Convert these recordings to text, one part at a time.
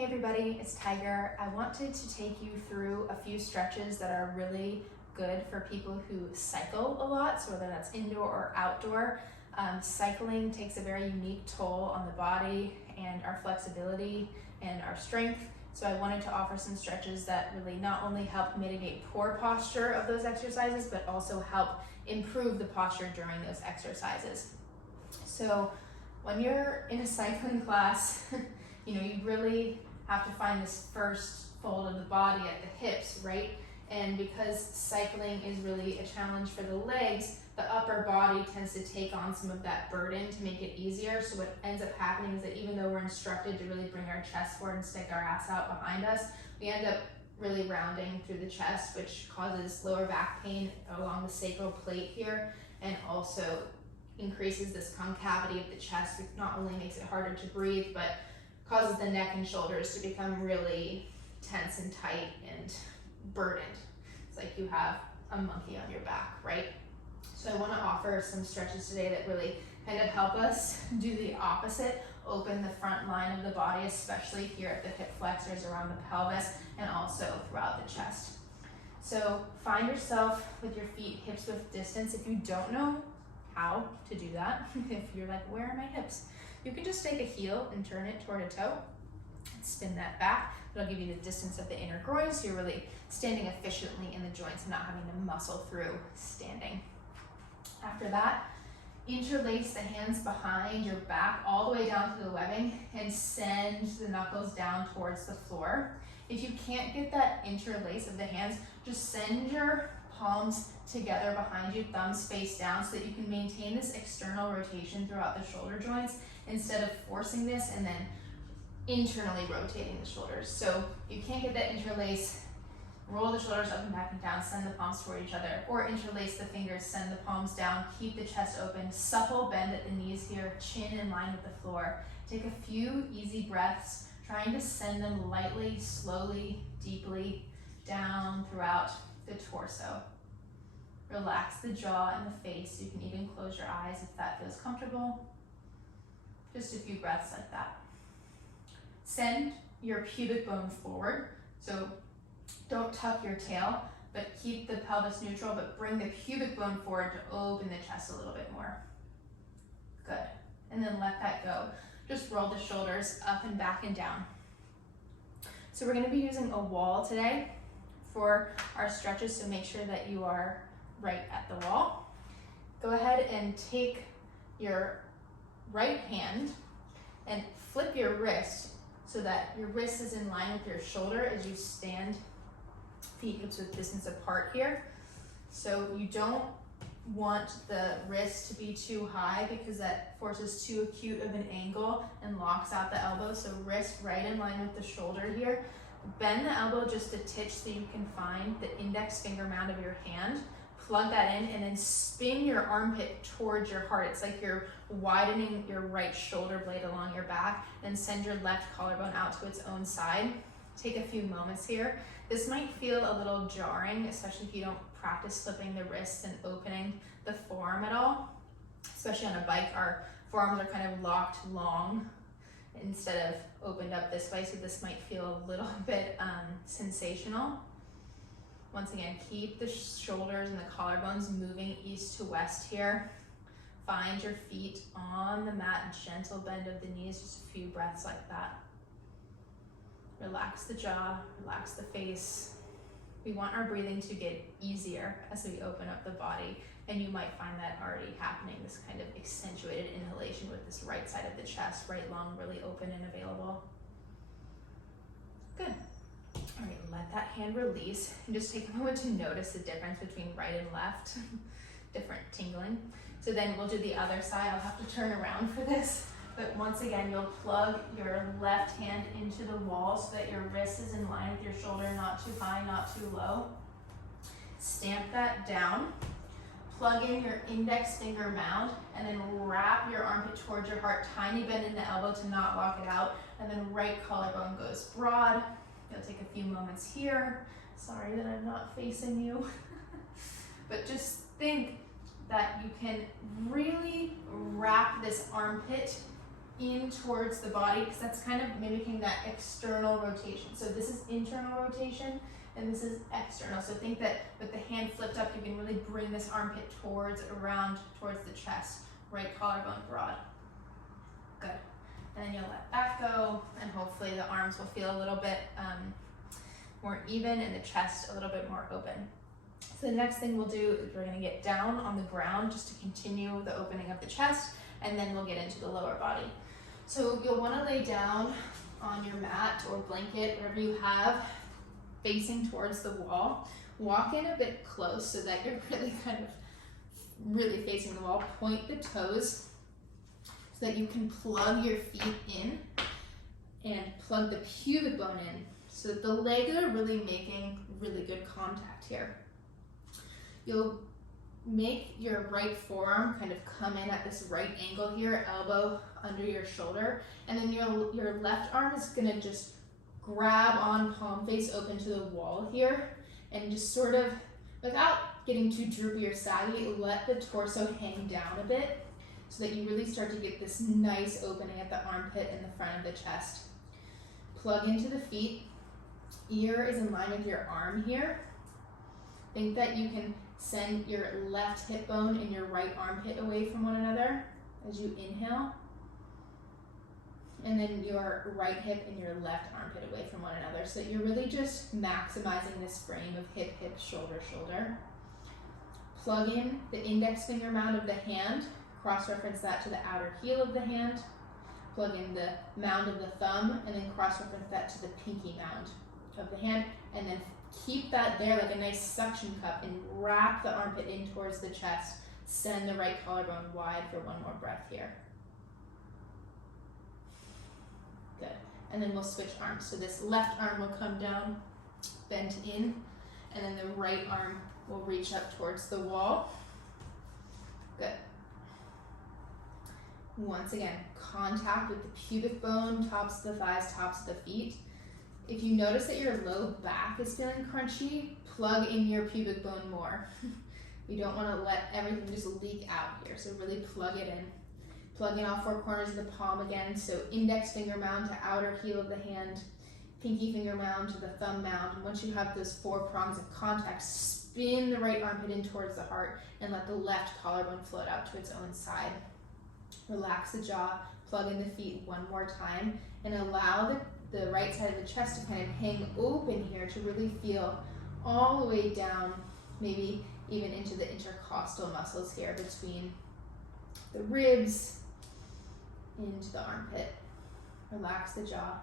Hey everybody, it's Tiger. I wanted to take you through a few stretches that are really good for people who cycle a lot, so whether that's indoor or outdoor. Cycling takes a very unique toll on the body and our flexibility and our strength. So I wanted to offer some stretches that really not only help mitigate poor posture of those exercises, but also help improve the posture during those exercises. So when you're in a cycling class, you really have to find this first fold of the body at the hips, right? And because cycling is really a challenge for the legs, the upper body tends to take on some of that burden to make it easier. So what ends up happening is that even though we're instructed to really bring our chest forward and stick our ass out behind us, we end up really rounding through the chest, which causes lower back pain along the sacral plate here, and also increases this concavity of the chest, which not only makes it harder to breathe, but causes the neck and shoulders to become really tense and tight and burdened. It's like you have a monkey on your back, right? So I want to offer some stretches today that really kind of help us do the opposite, open the front line of the body, especially here at the hip flexors around the pelvis and also throughout the chest. So find yourself with your feet hips width distance. If you don't know how to do that, if you're like, where are my hips? You can just take a heel and turn it toward a toe and spin that back. It'll give you the distance of the inner groin, so you're really standing efficiently in the joints and not having to muscle through standing. After that, interlace the hands behind your back all the way down to the webbing and send the knuckles down towards the floor. If you can't get that interlace of the hands, just send your palms together behind you, thumbs face down, so that you can maintain this external rotation throughout the shoulder joints instead of forcing this and then internally rotating the shoulders. So you can't get that interlace, roll the shoulders up and back and down, send the palms toward each other, or interlace the fingers, send the palms down, keep the chest open, supple bend at the knees here, chin in line with the floor. Take a few easy breaths, trying to send them lightly, slowly, deeply down throughout the torso. Relax the jaw and the face. You can even close your eyes if that feels comfortable. Just a few breaths like that. Send your pubic bone forward. So don't tuck your tail, but keep the pelvis neutral, but bring the pubic bone forward to open the chest a little bit more. Good. And then let that go. Just roll the shoulders up and back and down. So we're going to be using a wall today for our stretches, so make sure that you are right at the wall. Go ahead and take your right hand and flip your wrist so that your wrist is in line with your shoulder as you stand feet hips width distance apart here. So you don't want the wrist to be too high because that forces too acute of an angle and locks out the elbow. So wrist right in line with the shoulder here. Bend the elbow just a titch so you can find the index finger mound of your hand. Plug that in and then spin your armpit towards your heart. It's like you're widening your right shoulder blade along your back, then send your left collarbone out to its own side. Take a few moments here. This might feel a little jarring, especially if you don't practice flipping the wrists and opening the forearm at all. Especially on a bike, our forearms are kind of locked long instead of opened up this way, so this might feel a little bit sensational. Once again, keep the shoulders and the collarbones moving east to west here. Find your feet on the mat, gentle bend of the knees, just a few breaths like that. Relax the jaw, relax the face. We want our breathing to get easier as we open up the body, and you might find that already happening, this kind of accentuated inhalation with this right side of the chest, right lung really open and available. Good. All right, let that hand release and just take a moment to notice the difference between right and left. Different tingling. So then we'll do the other side. I'll have to turn around for this. But once again, you'll plug your left hand into the wall so that your wrist is in line with your shoulder, not too high, not too low. Stamp that down. Plug in your index finger mound and then wrap your armpit towards your heart. Tiny bend in the elbow to not lock it out. And then right collarbone goes broad. You'll take a few moments here. Sorry that I'm not facing you. But just think that you can really wrap this armpit in towards the body, because that's kind of mimicking that external rotation. So this is internal rotation and this is external. So think that with the hand flipped up, you can really bring this armpit towards, around towards the chest, right collarbone broad. Good. And then you'll let that go, and hopefully the arms will feel a little bit more even and the chest a little bit more open. So the next thing we'll do is we're gonna get down on the ground just to continue the opening of the chest, and then we'll get into the lower body. So you'll wanna lay down on your mat or blanket, whatever you have, facing towards the wall. Walk in a bit close so that you're really facing the wall. Point the toes so that you can plug your feet in and plug the pubic bone in so that the legs are really making really good contact here. You'll make your right forearm kind of come in at this right angle here, elbow under your shoulder, and then your left arm is gonna just grab on, palm face open to the wall here, and just sort of, without getting too droopy or saggy, let the torso hang down a bit so that you really start to get this nice opening at the armpit and the front of the chest. Plug into the feet. Ear is in line with your arm here. Think that you can send your left hip bone and your right armpit away from one another as you inhale. And then your right hip and your left armpit away from one another. So that you're really just maximizing this frame of hip, hip, shoulder, shoulder. Plug in the index finger mound of the hand. Cross-reference that to the outer heel of the hand. Plug in the mound of the thumb, and then cross-reference that to the pinky mound of the hand. And then keep that there like a nice suction cup and wrap the armpit in towards the chest. Send the right collarbone wide for one more breath here. Good. And then we'll switch arms. So this left arm will come down, bent in, and then the right arm will reach up towards the wall. Good. Once again, contact with the pubic bone, tops of the thighs, tops of the feet. If you notice that your low back is feeling crunchy, plug in your pubic bone more. You don't want to let everything just leak out here, so really plug it in. Plug in all four corners of the palm again, so index finger mound to outer heel of the hand, pinky finger mound to the thumb mound. And once you have those four prongs of contact, spin the right armpit in towards the heart and let the left collarbone float out to its own side. Relax the jaw, plug in the feet one more time, and allow the right side of the chest to kind of hang open here to really feel all the way down, maybe even into the intercostal muscles here between the ribs into the armpit. Relax the jaw.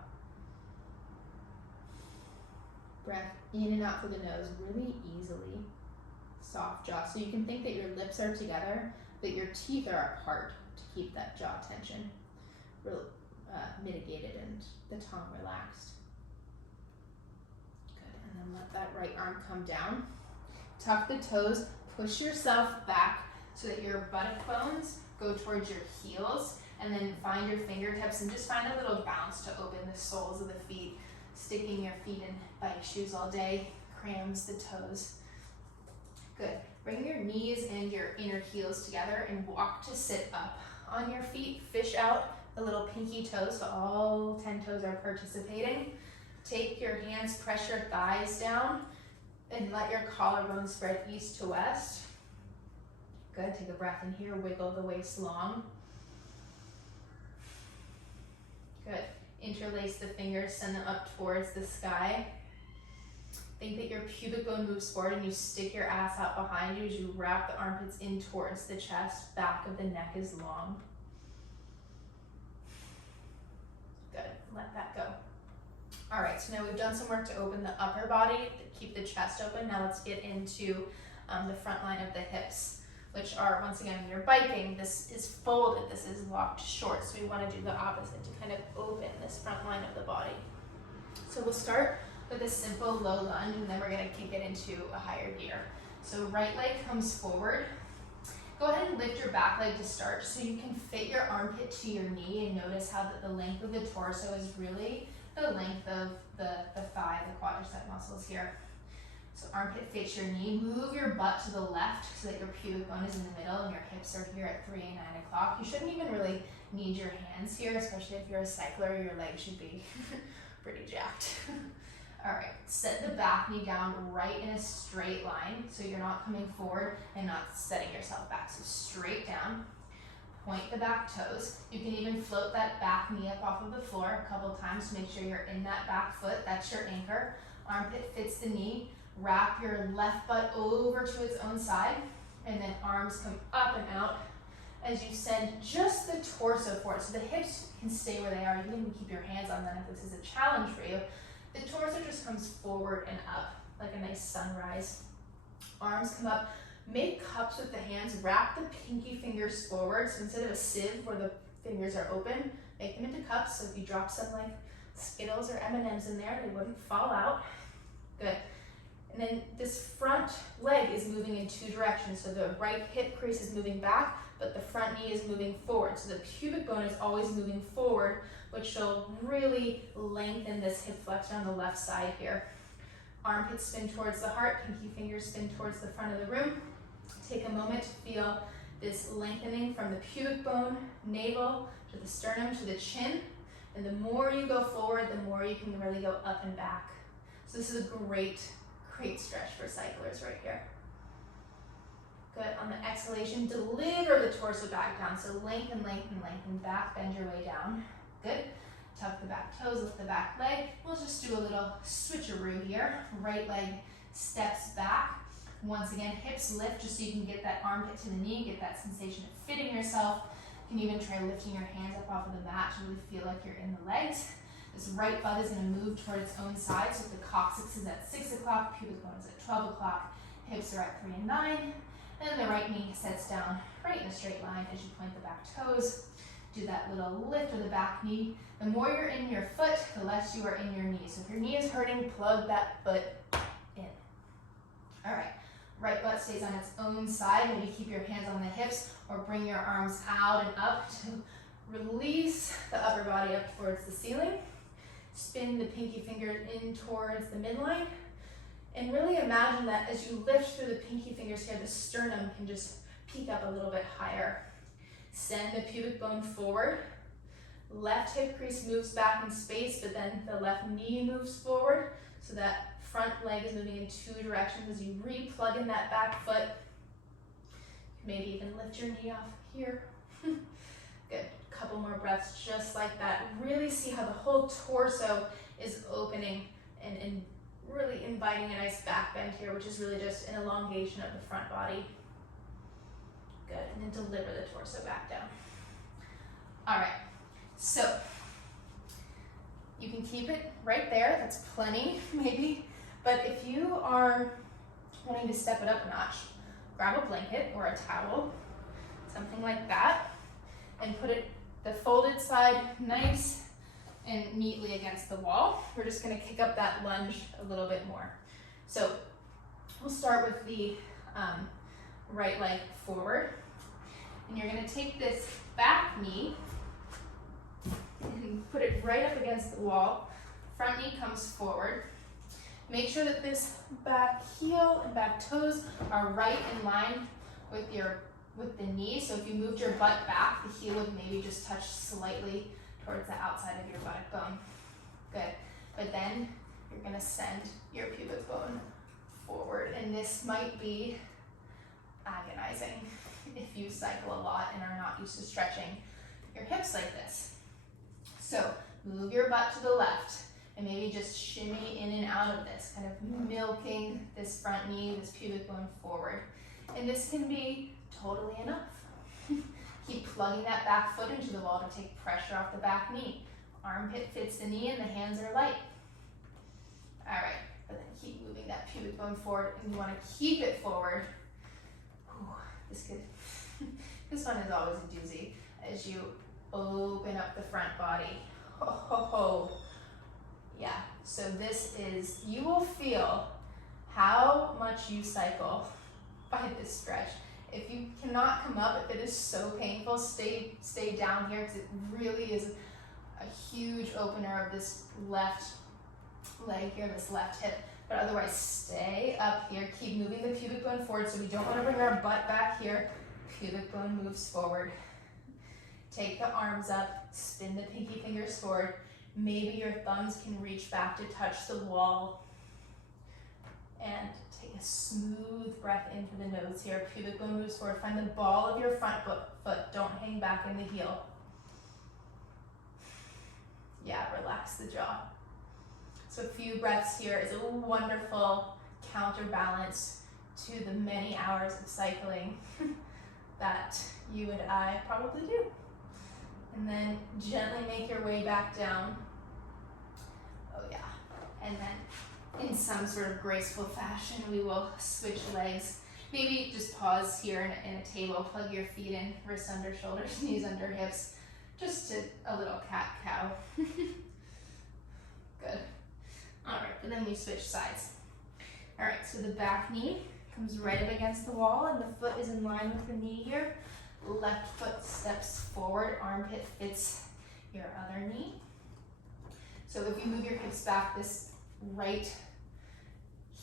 Breath in and out through the nose really easily. Soft jaw. So you can think that your lips are together, but your teeth are apart to keep that jaw tension mitigated and the tongue relaxed. Good. And then let that right arm come down. Tuck the toes. Push yourself back so that your buttock bones go towards your heels, and then find your fingertips and just find a little bounce to open the soles of the feet. Sticking your feet in bike shoes all day crams the toes. Good. Bring your knees and your inner heels together and walk to sit up on your feet. Fish out the little pinky toes, so all 10 toes are participating. Take your hands, press your thighs down, and let your collarbone spread east to west. Good. Take a breath in here, wiggle the waist long. Good. Interlace the fingers, send them up towards the sky. Think that your pubic bone moves forward and you stick your ass out behind you as you wrap the armpits in towards the chest. Back of the neck is long. Good. Let that go. All right, so now we've done some work to open the upper body, to keep the chest open. Now let's get into the front line of the hips, which are, once again, when you're biking, this is folded, this is locked short, so we want to do the opposite to kind of open this front line of the body. So we'll start with a simple low lunge, and then we're going to kick it into a higher gear. So right leg comes forward. Go ahead and lift your back leg to start so you can fit your armpit to your knee, and notice how the length of the torso is really the length of the thigh, the quadricep muscles here. So armpit face your knee, move your butt to the left so that your pubic bone is in the middle and your hips are here at 3 and 9 o'clock. You shouldn't even really need your hands here, especially if you're a cycler, your legs should be pretty jacked. All right, set the back knee down right in a straight line so you're not coming forward and not setting yourself back. So straight down, point the back toes. You can even float that back knee up off of the floor a couple times to make sure you're in that back foot. That's your anchor. Armpit fits the knee. Wrap your left butt over to its own side, and then arms come up and out as you send just the torso forward. So the hips can stay where they are. You can even keep your hands on them if this is a challenge for you. The torso just comes forward and up like a nice sunrise. Arms come up. Make cups with the hands. Wrap the pinky fingers forward. So instead of a sieve where the fingers are open, make them into cups. So if you drop some like Skittles or M&Ms in there, they wouldn't fall out. Good. And then this front leg is moving in 2 directions. So the right hip crease is moving back, but the front knee is moving forward. So the pubic bone is always moving forward, which will really lengthen this hip flexion on the left side here. Armpits spin towards the heart, pinky fingers spin towards the front of the room. Take a moment to feel this lengthening from the pubic bone, navel, to the sternum, to the chin. And the more you go forward, the more you can really go up and back. So this is a great stretch for cyclers right here. Good. On the exhalation, deliver the torso back down. So lengthen, lengthen, lengthen back, bend your way down. Good. Tuck the back toes, lift the back leg. We'll just do a little switcheroo here. Right leg steps back. Once again, hips lift just so you can get that armpit to the knee, get that sensation of fitting yourself. You can even try lifting your hands up off of the mat to really feel like you're in the legs. This right butt is going to move toward its own side. So if the coccyx is at 6 o'clock, pubic bone is at 12 o'clock, hips are at 3 and 9. And the right knee sets down right in a straight line as you point the back toes. Do that little lift of the back knee. The more you're in your foot, the less you are in your knee. So if your knee is hurting, plug that foot in. All right, right butt stays on its own side. Maybe keep your hands on the hips or bring your arms out and up to release the upper body up towards the ceiling. Spin the pinky fingers in towards the midline. And really imagine that as you lift through the pinky fingers here, the sternum can just peek up a little bit higher. Send the pubic bone forward. Left hip crease moves back in space, but then the left knee moves forward. So that front leg is moving in 2 directions as you re-plug in that back foot. Maybe even lift your knee off here. Good. Couple more breaths just like that. Really see how the whole torso is opening and really inviting a nice back bend here, which is really just an elongation of the front body. Good, and then deliver the torso back down. All right, so you can keep it right there. That's plenty, maybe. But if you are wanting to step it up a notch, grab a blanket or a towel, something like that, and put it the folded side nice and neatly against the wall. We're just gonna kick up that lunge a little bit more. So we'll start with the right leg forward. And you're gonna take this back knee and put it right up against the wall. Front knee comes forward. Make sure that this back heel and back toes are right in line with the knee. So if you moved your butt back, the heel would maybe just touch slightly towards the outside of your buttock bone. Good. But then you're gonna send your pubic bone forward. And this might be agonizing if you cycle a lot and are not used to stretching your hips like this. So move your butt to the left and maybe just shimmy in and out of this, kind of milking this front knee, this pubic bone forward. And this can be totally enough. Keep plugging that back foot into the wall to take pressure off the back knee. Armpit fits the knee and the hands are light. All right, but then keep moving that pubic bone forward, and you want to keep it forward. Ooh, this one is always a doozy as you open up the front body. Ho, ho, ho. Yeah, so this is, you will feel how much you cycle by this stretch. If you cannot come up, if it is so painful, stay down here because it really is a huge opener of this left leg here, this left hip. but otherwise stay up here. Keep moving the pubic bone forward, so we don't want to bring our butt back here. Pubic bone moves forward. Take the arms up, spin the pinky fingers forward. Maybe your thumbs can reach back to touch the wall. And take a smooth breath in through the nose here. Pubic bone moves forward. Find the ball of your front foot. Don't hang back in the heel. Yeah, relax the jaw. So a few breaths here is a wonderful counterbalance to the many hours of cycling that you and I probably do. And then gently make your way back down. Oh yeah. And then in some sort of graceful fashion, we will switch legs. Maybe just pause here in a table, plug your feet in, wrists under shoulders, knees under hips. Just to a little cat-cow. Good. All right, and then we switch sides. All right, so the back knee comes right up against the wall and the foot is in line with the knee here. Left foot steps forward, armpit fits your other knee. So if you move your hips back, this right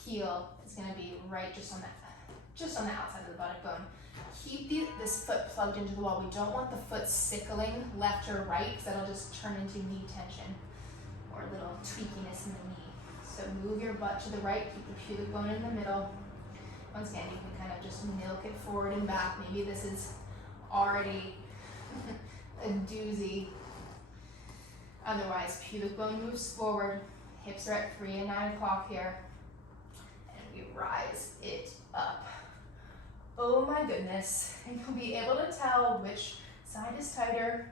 heel is gonna be right just on the outside of the buttock bone. Keep this foot plugged into the wall. We don't want the foot sickling left or right because that'll just turn into knee tension or a little tweakiness in the knee. So move your butt to the right, keep the pubic bone in the middle. Once again, you can kind of just milk it forward and back. Maybe this is already a doozy. Otherwise, pubic bone moves forward, hips are at 3 and 9 o'clock here, and we rise it up. Oh my goodness, and you'll be able to tell which side is tighter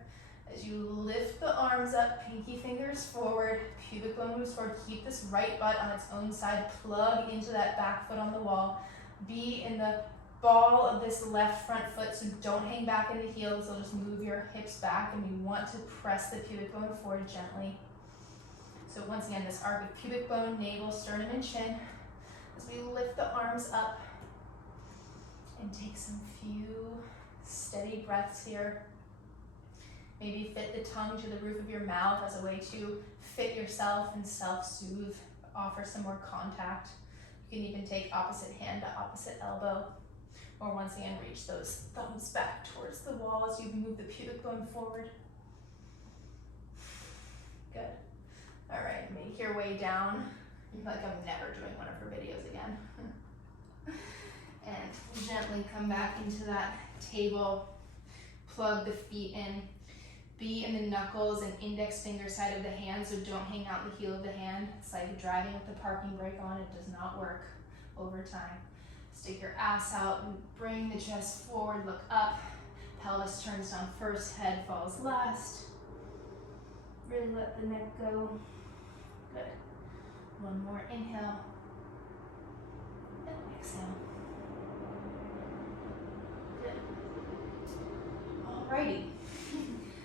as you lift the arms up, pinky fingers forward, pubic bone moves forward. Keep this right butt on its own side, plug into that back foot on the wall. Be in the ball of this left front foot, so don't hang back in the heels, so just move your hips back, and we want to press the pubic bone forward gently. So once again, this arc of pubic bone, navel, sternum, and chin, as we lift the arms up, and take some few steady breaths here. Maybe fit the tongue to the roof of your mouth as a way to fit yourself and self-soothe, offer some more contact. You can even take opposite hand to opposite elbow, or once again, reach those thumbs back towards the wall as you move the pubic bone forward. Good. All right, make your way down. You're like, I'm never doing one of her videos again. And gently come back into that table, plug the feet in, be in the knuckles and index finger side of the hand, so don't hang out the heel of the hand. It's like driving with the parking brake on, it does not work over time. Stick your ass out and bring the chest forward, look up, pelvis turns down first, head falls last. Really let the neck go. Good. One more inhale and exhale. Alrighty,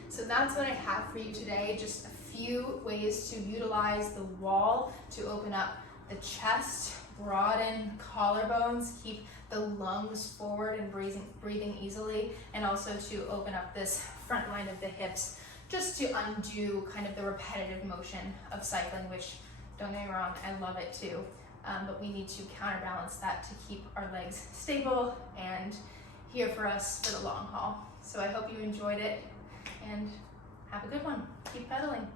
so that's what I have for you today. Just a few ways to utilize the wall to open up the chest, broaden collarbones, keep the lungs forward and breathing easily, and also to open up this front line of the hips, just to undo kind of the repetitive motion of cycling, which, don't get me wrong, I love it too. But we need to counterbalance that to keep our legs stable and here for us for the long haul. So I hope you enjoyed it and have a good one. Keep pedaling.